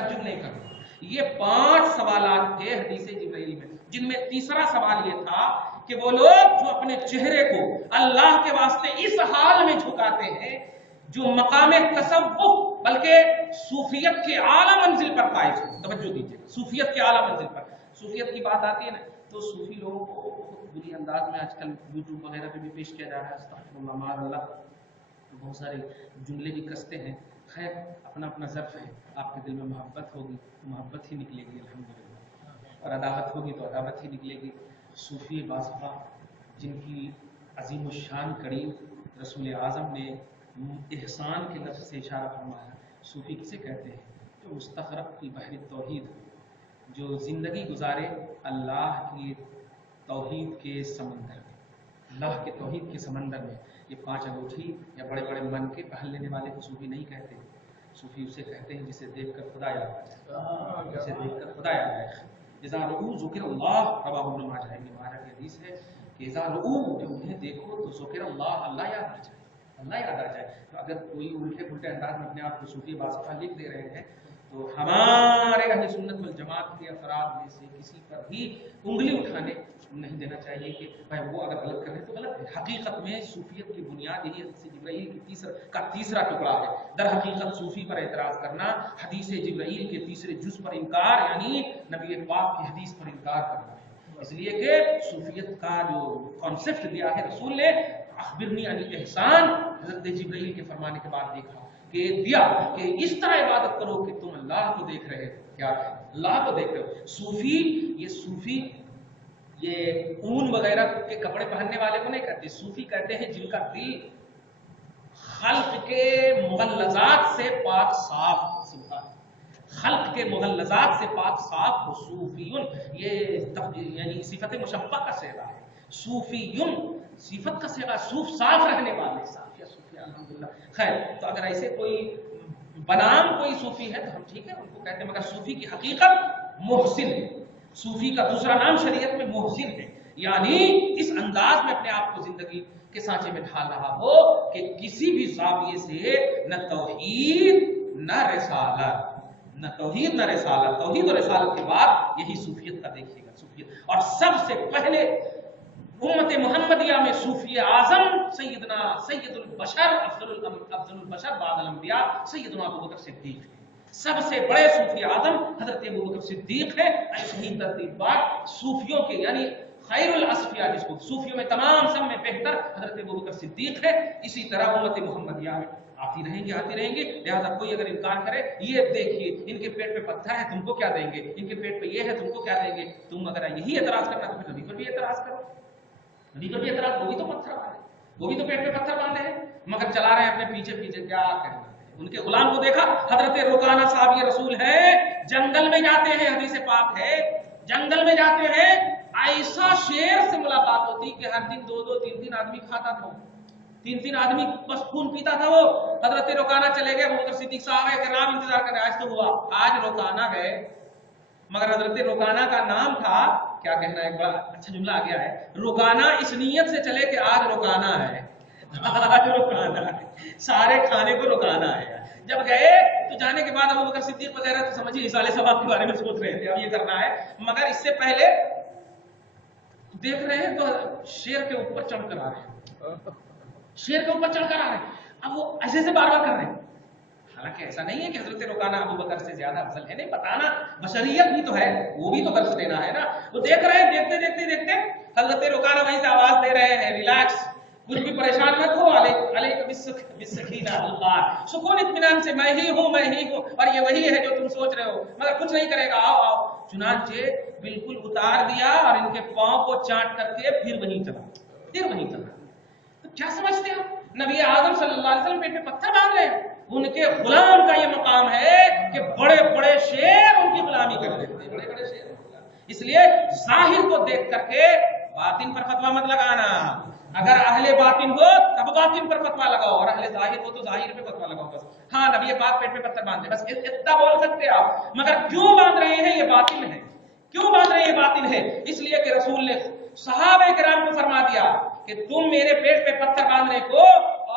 تعجب نہیں کرنا. یہ 5 سوالات تھے حدیث جبرائیل میں، جن میں تیسرا سوال یہ تھا کہ وہ لوگ جو اپنے چہرے کو اللہ کے واسطے اس حال میں جھکاتے ہیں جو مقام تصوف بلکہ صوفیت کے اعلیٰ منزل پر فائز ہو. توجہ دیجیے، صوفیت کے اعلیٰ منزل پر. صوفیت کی بات آتی ہے نا تو صوفی لوگوں کو بہت بری انداز میں آج کل یوٹیوب وغیرہ پہ بھی پیش کیا جا رہا ہے. استغفر اللہ معاذ اللہ، بہت سارے جملے بھی کستے ہیں. خیر اپنا اپنا ظرف ہے. آپ کے دل میں محبت ہوگی تو محبت ہی نکلے گی الحمدللہ، اور عداوت ہوگی تو عداوت ہی نکلے گی. صوفی بازفا جن کی عظیم الشان کڑی رسول اعظم نے احسان کے لفظ سے اشارہ فرمایا. صوفی کسے کہتے ہیں؟ جو مستغرق کی بحر توحید، جو زندگی گزارے اللہ کی توحید کے سمندر میں، اللہ کے توحید کے سمندر میں. یہ 5 انگوٹھی یا بڑے بڑے من کے پہن لینے والے کو صوفی نہیں کہتے. صوفی اسے کہتے ہیں جسے دیکھ کر خدا یاد آ جائے، جسے دیکھ کر خدا یاد آئے. اذا رؤوا ذکر اللہ، رواہ ابن ماجہ، ابن ماجہ کی حدیث ہے کہ اذا رؤوا، جب انہیں دیکھو تو ذکر اللہ، اللہ یاد آ جائے، اللہ یاد آ جائے. تو اگر کوئی الٹے پھلٹے انداز میں اپنے آپ کو صوفی بازفا لکھ دے رہے ہیں تو ہمارے اہل سنت والجماعت کے افراد میں سے کسی پر بھی انگلی اٹھانے نہیں دینا چاہیے کہ بھائی وہ اگر غلط کر رہے تو غلط ہے. حقیقت میں صوفیت کی بنیاد یہی حدیث جبرائیل کی تیسرا ٹکڑا ہے. در حقیقت صوفی پر اعتراض کرنا حدیث جبرائیل کے تیسرے جز پر انکار، یعنی نبی پاک کی حدیث پر انکار کرنا ہے. اس لیے کہ صوفیت کا جو کانسیپٹ دیا ہے رسول نے، اخبرنی عن الاحسان، حضرت جبرائیل کے فرمانے کے بعد دیکھا کہ دیا کہ اس طرح عبادت کرو کہ تم اللہ کو دیکھ رہے ہو. کیا ہے؟ اللہ کو دیکھ رہے ہو. صوفی یہ اون وغیرہ کے کپڑے پہننے والے کو نہیں کہتے. صوفی کہتے ہیں جن کا دل خلق کے مغلظات سے پاک صاف، خلق کے مغلظات سے پاک صاف ہو. صوفیون یہ یعنی صفت مشبہ کا صیغہ ہے. صوفیون صفت کا صیغہ، صوف صاف رہنے والے، صافیہ صوفیہ الحمدللہ. خیر تو اگر ایسے کوئی بنام کوئی صوفی ہے تو ہم ٹھیک ہے ان کو کہتے ہیں، مگر صوفی کی حقیقت محسن ہے. صوفی کا دوسرا نام شریعت میں محسن ہے، یعنی اس انداز میں اپنے آپ کو زندگی کے سانچے میں ڈھال رہا ہو کہ کسی بھی زاویے سے نہ توحید نہ رسالت، نہ توحید نہ رسالت. توحید اور رسالت کے بعد یہی صوفیت کا دیکھیے گا. صوفیت اور سب سے پہلے امت محمدیہ میں صوفی اعظم سید البشر افضل البشر بعد الانبیاء سیدنا ابوبکر صدیق. سب سے بڑے صوفی اعظم حضرت ابوبکر صدیق ہے. ایسی ترتیب بات صوفیوں کے یعنی خیر الاصفیاء جس کو صوفیوں میں تمام سب میں بہتر حضرت ابوبکر صدیق ہے. اسی طرح امت محمدیہ میں آتی رہیں گی. لہذا کوئی اگر انکار کرے، یہ دیکھیے ان کے پیٹ پہ پتھر ہے تم کو کیا دیں گے، ان کے پیٹ پہ یہ ہے تم کو کیا دیں گے. تم اگر یہی اعتراض کرنا تو پھر نبی پر بھی اعتراض کرو. نبی پر بھی اعتراض، وہ بھی تو پتھر باندھے، وہ بھی تو پیٹ پہ پتھر باندھے ہیں، مگر چلا رہے ہیں اپنے پیچھے کیا کہنا. ان کے غلام کو دیکھا، حضرت رکانہ صاحب یہ رسول ہے، جنگل میں جاتے ہیں، حدیث پاک ہے جنگل میں جاتے ہیں، ایسا شیر سے ملاقات ہوتی کہ ہر دن 2 3 آدمی کھاتا تھا، 3 آدمی بس خون پیتا تھا وہ. حضرت رکانہ چلے گئے، ابوبکر صدیق صاحب ہے کہ رام انتظار کر رہے. آج تو ہوا، آج رکانہ گئے، مگر حضرت رکانہ کا نام تھا کیا کہنا ہے، ایک بڑا اچھا جملہ آ گیا ہے، رکانہ اس نیت سے چلے کہ آج رکانہ ہے، آج رکانہ ہے، سارے کھانے کو رکانا ہے. جب گئے تو جانے کے بعد ابوبکر صدیق وغیرہ تو سمجھیے اصال ثواب کے بارے میں سوچ رہے تھے اب یہ کرنا ہے، مگر اس سے پہلے دیکھ رہے ہیں تو شیر کے اوپر چڑھ کر آ رہے ہیں، شیر کے اوپر چڑھ کر آ رہے ہیں. اب وہ ایسے سے بار بار کر رہے ہیں. حالانکہ ایسا نہیں ہے کہ حضرت رکانہ ابوبکر سے زیادہ افضل ہے، نہیں، بتانا بشریت بھی تو ہے، وہ بھی تو درس دینا ہے نا. وہ دیکھ رہے ہیں، دیکھتے حضرت رکانہ وہیں سے آواز دے رہے ہیں، ریلیکس، کچھ بھی پریشان مت ہو، علیک بالسکینہ والوقار، سکون اطمینان سے میں ہی ہوں اور یہ وہی ہے جو تم سوچ رہے ہو، مگر کچھ نہیں کرے گا، آؤ. چنانچہ بالکل اتار دیا اور ان کے پاؤں کو چاٹ کر کے پھر وہیں چلا. تو کیا سمجھتے ہو، نبی اعظم صلی اللہ علیہ وسلم پیٹ پہ پتھر باندھ رہے ہیں. ان کے غلام کا یہ مقام ہے کہ بڑے بڑے شیر ان کی غلامی کر دیتے ہیں، بڑے شیر. اس لیے ظاہر کو دیکھ کر کے باطن پر فتویٰ مت لگانا. اگر اہل باطن ہو تب باطن پر فتویٰ لگاؤ، اور اہل ظاہر ہو تو ظاہر پہ فتویٰ لگاؤ. بس ہاں نبی پاک پیٹ پہ پتھر باندھے، بس اتنا بول سکتے آپ، مگر کیوں باندھ رہے ہیں یہ باطن ہے. کیوں باندھ رہے ہیں یہ باطن ہے، اس لیے کہ رسول نے صحابہ کرام کو فرما دیا کہ تم میرے پیٹ پہ پتھر باندھنے کو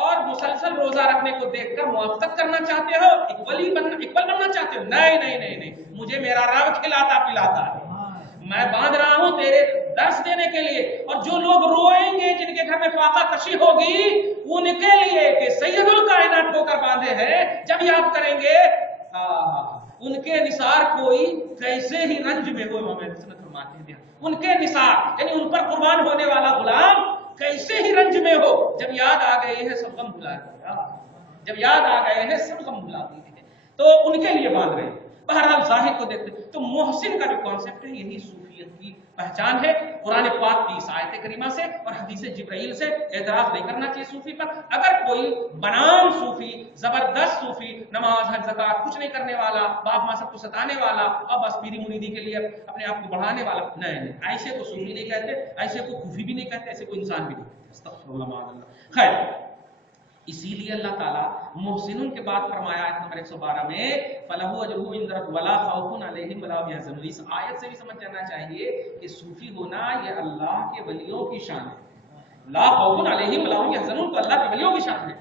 اور مسلسل روزہ رکھنے کو دیکھ کر موافقت کرنا چاہتے ہو، اکول بننا چاہتے ہو؟ نہیں نہیں نہیں نہیں، مجھے میرا رب کھلاتا پلاتا ہے، میں باندھ رہا ہوں تیرے درس دینے کے لیے۔ اور جو لوگ روئیں گے، جن کے گھر میں فاقہ کشی ہوگی، ان کے لیے کہ سید الکائنات ہو کر باندھے ہیں، جب یاد کریں گے ان کے نثار کوئی کیسے ہی رنج میں ہو، فرماتے ہیں ان کے نثار یعنی ان پر قربان ہونے والا غلام کیسے ہی رنج میں ہو، جب یاد آ گئے ہیں سب غم بھلا دیا، جب یاد آ گئے ہیں سب غم بھلا دیے، تو ان کے لیے باندھ رہے ہیں۔ بہرحال ظاہر کو دیکھتے تو محسن کا جو کانسیپٹ ہے یہی صوفیت کی پہچان ہے۔ قرآن پاک کی اس آیت کریمہ سے اور حدیث جبرائیل سے اعتراض نہیں کرنا چاہیے صوفی پر۔ اگر کوئی بنام صوفی، زبردست صوفی، نماز حج زکات کچھ نہیں کرنے والا، باپ ماں سب کو ستانے والا اور بس پیری مریدی کے لیے اپنے آپ کو بڑھانے والا، نہیں، ایسے کو صوفی نہیں کہتے، ایسے کو کوفی بھی نہیں کہتے، ایسے کو انسان بھی نہیں کہتے، استغفر اللہ معاذ اللہ۔ خیر، اسی لیے اللہ تعالیٰ محسنون کے بعد فرمایا آیت نمبر 112 میں فَلَهُ أَجْرُهُ عِندَ رَبِّهِ وَلَا خَوْفٌ عَلَيْهِمْ وَلَا هُمْ يَحْزَنُونَ۔ اس آیت سے بھی سمجھ جانا چاہیے کہ صوفی ہونا یہ اللہ کے ولیوں کی شان ہے۔ لا خوف علیہم ولا هم يحزنون تو اللہ کے ولیوں کی شان ہے،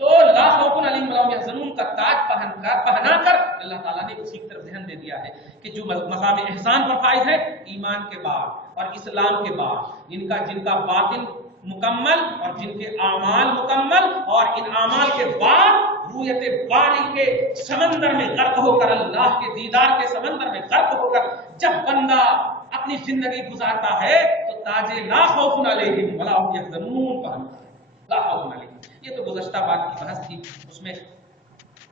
تو لا خوف علیہم ولا هم يحزنون کا تاج پہنا کر اللہ تعالیٰ نے اسی کی طرف ذہن دے دیا ہے کہ جو مقام احسان پر فائز ہے ایمان کے بعد اور اسلام کے بعد، جن کا باطن مکمل اور جن کے اعمال مکمل، اور ان اعمال کے بعد رویت باری کے سمندر میں غرق ہو کر، اللہ کے دیدار کے سمندر میں غرق ہو کر جب بندہ اپنی زندگی گزارتا ہے تو تاج لا خوف علیہم ولا هم يحزنون پہنتا ہے۔ لا خوف علیہم، یہ تو گزشتہ بات کی بحث تھی، اس میں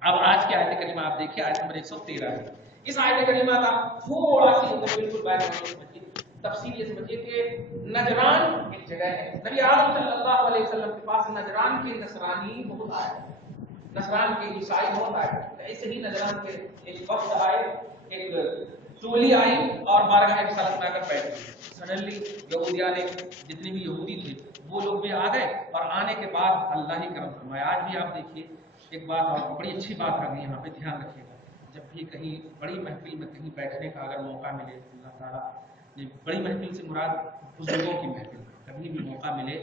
اب آج کی آیت کریمہ آپ دیکھیے، آیت نمبر 113 ہے۔ اس آیت کریمہ کا تھوڑا سی بالکل بیان تفصیل یہ سمجھیے کہ نجران ایک جگہ ہے، نبی اعظم صلی اللہ علیہ وسلم کے پاس نجران کے نصرانی بہت آئے، نصران کے عیسائی بہت آئے، ایسے ہی نجران کے ایک وقت آئے، ایک ٹولی آئی اور بارگاہ رسالت میں آ کر بیٹھ گئی۔ سڈنلی یہودیاں نے، جتنے بھی یہودی تھے وہ لوگ بھی آ گئے، اور آنے کے بعد اللہ ہی کرم فرمایا۔ آج بھی آپ دیکھیے ایک بات اور بڑی اچھی بات آ گئی یہاں پہ، دھیان رکھیے گا، جب بھی کہیں بڑی محفل میں کہیں بیٹھنے کا اگر موقع ملے، اللہ تعالیٰ بڑی محفل سے مراد بزرگوں کی محفل، کبھی بھی موقع ملے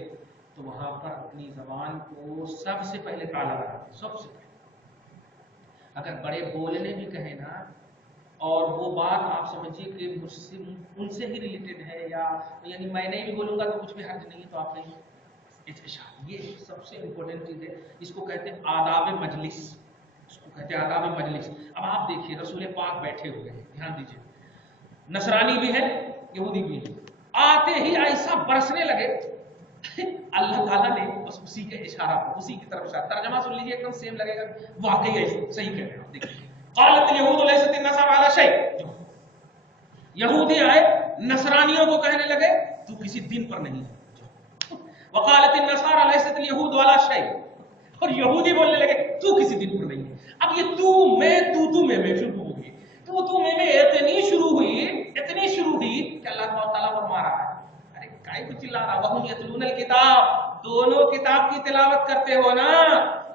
تو وہاں پر اپنی زبان کو سب سے پہلے تالا لگاتے، سب سے پہلے اگر بڑے بولنے بھی کہیں نا، اور وہ بات آپ سمجھیے کہ مجھ سے ان سے ہی ریلیٹڈ ہے، یا یعنی میں نہیں بھی بولوں گا تو کچھ بھی حرج نہیں ہے، تو آپ نہیں، یہ سب سے امپورٹنٹ چیز ہے، اس کو کہتے ہیں آداب مجلس، اس کو کہتے ہیں آداب مجلس۔ اب آپ دیکھیے رسول پاک بیٹھے ہوئے ہیں، دھیان دیجیے، نصرانی بھی ہے یہودی بھی ہے، آتے ہی ایسا برسنے لگے، اللہ تعالیٰ نے بس اسی کے اشارہ پر، اسی کی طرف اشارہ، ترجمہ سن لیجیے ایک دم سیم لگے گا، واقعی ایسا صحیح کہہ رہے ہیں آپ دیکھیے۔ قالت الیہود لیست النصارى علی شیء، یہودی آئے نصرانیوں کو کہنے لگے تو کسی دین پر نہیں ہے، وقالت النصارى لیست الیہود علی شیء، اور یہودی بولنے لگے تو کسی دین پر نہیں ہے۔ اب یہ تو میں شروع ہو گئی، تو میں اتنی شروع ہوئی کہ اللہ تعالیٰ فرما رہا ہے، ارے کائے کو چلا رہا، وہم یتلون الکتاب، دونوں کتاب کی تلاوت کرتے ہو نا،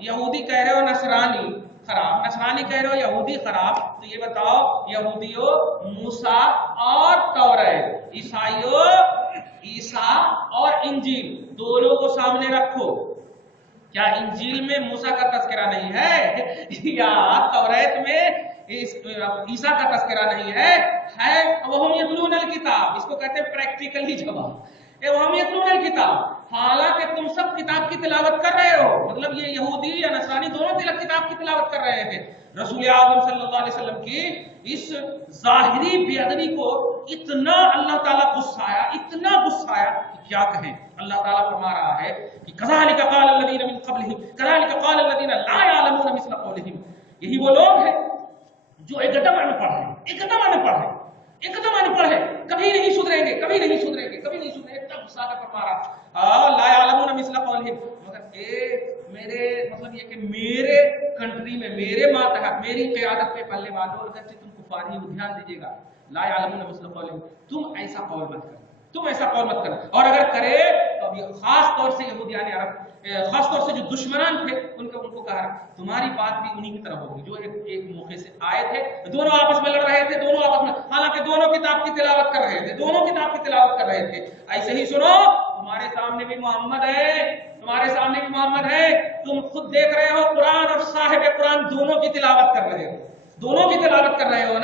یہودی کہہ رہے ہو نصرانی خراب، نصرانی کہہ رہے ہو یہودی خراب، تو یہ بتاؤ یہودیوں موسیٰ اور توریت، عیسائیوں عیسیٰ اور انجیل، دونوں کو سامنے رکھو، کیا انجیل میں موسیٰ کا تذکرہ نہیں ہے یا توریت میں عیسیٰ کا تذکرہ نہیں ہے؟ وہم یتلون الکتاب، اس کو کہتے ہیں پریکٹیکلی جواب، وہم یتلون الکتاب، حالانکہ تم سب کتاب کی تلاوت کر رہے ہو، مطلب یہ یہودی یا نصرانی دونوں کتاب کی تلاوت کر رہے ہیں۔ رسول اعظم صلی اللہ علیہ وسلم کی اس ظاہری بے ادبی کو اتنا اللہ تعالیٰ غصہ آیا، اتنا غصہ آیا کہ کیا کہیں۔ اللہ تعالیٰ فرما رہا ہے کہ کذالک قال الذین من قبلہم کذالک قال الذین لا یعلمون مثل قولہم، یہی وہ لوگ ہیں جو ایک دم ان پڑھ ہیں، ایک دم ان پڑھ ہے، کبھی نہیں سدھریں گے، اتنا غصہ کا فرما رہا، لا یعلمون مثل قولہم، مگر میرے مطلب یہ کہ میرے کنٹری میں، میرے ماتحت، میری قیادت پہ پلنے والوں، اگرچہ تم کفاری ہو، دھیان دیجیے گا، لا یعلمون مثل قولہم، تم ایسا قول مت کرنا، اور اگر کرے تو اب خاص طور سے یہودیان عرب، خاص طور سے جو دشمنان تھے ان کو کہا تمہاری بات بھی انہی کی طرح ہوگی جو ایک موقع سے آئے تھے، دونوں آپس میں لڑ رہے تھے، حالانکہ دونوں کتاب کی تلاوت کر رہے تھے، ایسے ہی سنو، تمہارے سامنے بھی محمد ہے، تمہارے سامنے بھی محمد ہے، تم خود دیکھ رہے ہو قرآن اور صاحب قرآن دونوں کی تلاوت کر رہے ہو، دونوں کی تلاوت کر رہے ہو،